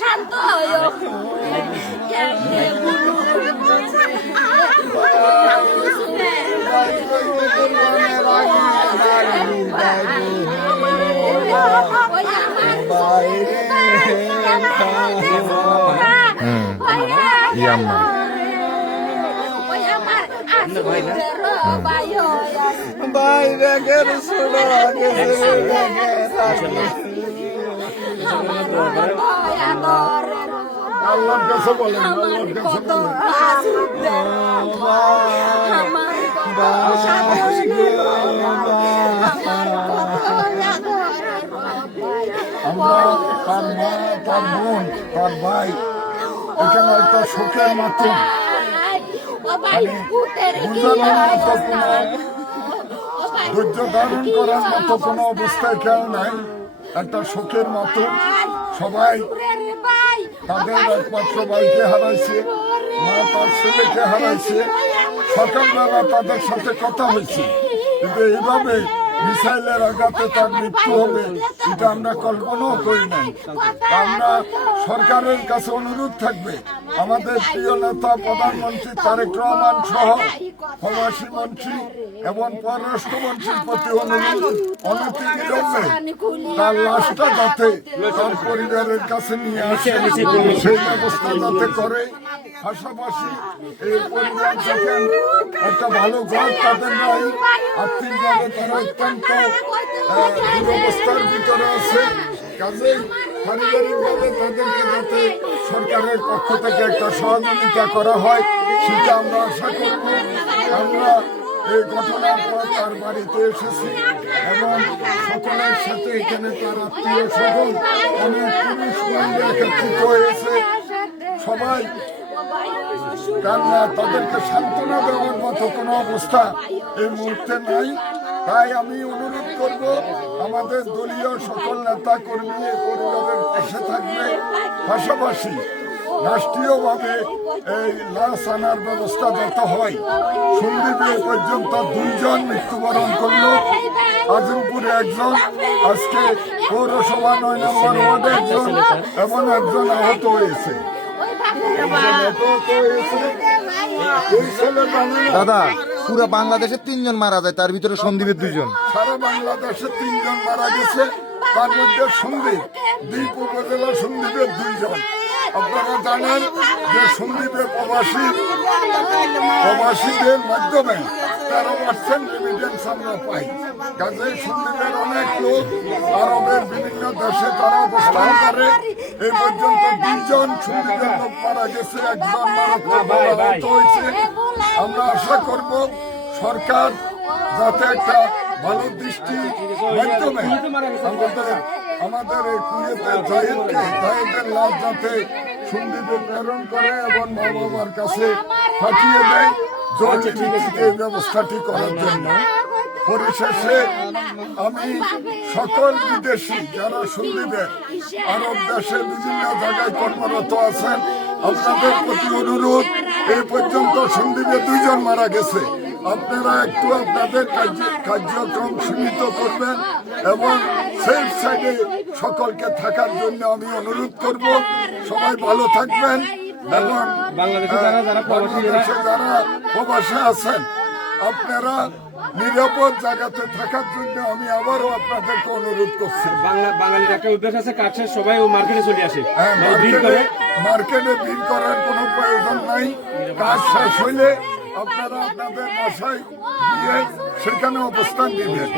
শান্ত আল্লাহর কাছে বলেন, আল্লাহর কাছে বলেন। আমরা তার মা, তার বোন, তার ভাই এখানে একটা শোকের মাধ্যম ধৈর্য ধারণ করার মতো কোনো অবস্থায় কেউ নাই। একটা শোকের মতো সবাই তাদের একমাত্র ভাইকে হারাইছে, মা তার ছেলেকে হারাইছে। সকালবেলা তাদের সাথে কথা হয়েছে, কিন্তু এইভাবে মিসাইলের আঘাতে তার মৃত্যু হবে এটা আমরা কল্পনাও করি নাই। আমরা সরকারের কাছে অনুরোধ থাকবে, আমাদের প্রিয় নেতা প্রধানমন্ত্রী তারেক রহমান সহ প্রবাসী মন্ত্রী এবং পররাষ্ট্রমন্ত্রীর প্রতি অনুরোধ, অনতিবিলম্বে তার লাশটা যাতে তার পরিবারের কাছে নিয়ে আসে সেই ব্যবস্থা যাতে করে। পাশাপাশি এই পরিবার দেখেন একটা ভালো ঘর তাদের নাই, আর্থিকভাবে তারা অত্যন্ত দুরবস্থার ভিতরে আছে। কাজেই পারিবারিকভাবে তাদেরকে যাতে সরকারের পক্ষ থেকে একটা সহযোগিতা করা হয় সেটা আমরা আশা করব। আমরা এই ঘটনার পর তার বাড়িতে এসেছি এবং সকলের সাথে এখানে তার আত্মীয় স্বজন অনেক পুলিশ বাহিনী একত্রিত হয়েছে। সবাই কান্না, তাদেরকে সান্ত্বনা দেওয়ার মতো কোনো অবস্থা এই মুহূর্তে নাই। তাই আমি অনুরোধ করব আমাদের দলীয় সকল নেতা কর্মী পরিবারের পাশে থাকবে। পাশাপাশি রাষ্ট্রীয়ভাবে এই লাশ আনার ব্যবস্থা যত হয়। সন্দীপে পর্যন্ত 2 জন মৃত্যুবরণ করল, আজিমপুরে 1 জন, আজকে পৌরসভা 9 নম্বর ওয়ার্ডে 1 জন এবং 1 জন আহত হয়েছে। দাদা, পুরো বাংলাদেশে 3 জন মারা যায়, তার ভিতরে সন্দীপের 2 জন। সারা বাংলাদেশে 3 জন মারা গেছে, তার মধ্যে সন্দীপ দ্বীপ উপজেলা সন্দীপের 2 জন। আপনারা জানেন যে সন্দীপের প্রবাসীদের মাধ্যমে 13% রেমিটেন্স আমরা পাই। কাজেই সন্দীপের অনেক লোক আরবের বিভিন্ন দেশে তারা অবস্থান করে। এই পর্যন্ত 2 জন সন্দীপের লোক মারা গেছে, 1 জন মারাত্মকভাবে আহত হয়েছে। আমরা আশা করব সরকার যাতে একটা ভালো দৃষ্টির মাধ্যমে আমাদের এই কুয়েতের জায়েদের লাশ যাতে সন্দীপে প্রেরণ করে এবং মা বাবার কাছে পাঠিয়ে দেয় এই ব্যবস্থাটি করার জন্য। পরিশেষে আমি সকল বিদেশি যারা সন্দীপে আরব দেশে বিভিন্ন জায়গায় কর্মরত আছেন, আপনাদের প্রতি অনুরোধ, এই পর্যন্ত সন্দীপে 2 জন মারা গেছে। আপনারা একটু আপনাদের কার্যক্রম সীমিত করবেন এবং সেফ সাইডে সকলকে থাকার জন্য আমি অনুরোধ করব। সবাই ভালো থাকবেন এবং বাংলাদেশে যারা প্রবাসে আছেন আপনারা নিরাপদ জায়গাতে থাকার জন্য আমি আবারও আপনাদেরকে অনুরোধ করছি। বাঙালির একটা অভ্যাস আছে, কাজ শেষ সবাই মার্কেটে চলে আসে। মার্কেটে ভিড় করার কোনো প্রয়োজন নাই। কাজ শেষ হইলে আপনারা আপনাদের বাসায় গিয়ে সেখানে অবস্থান নেবেন।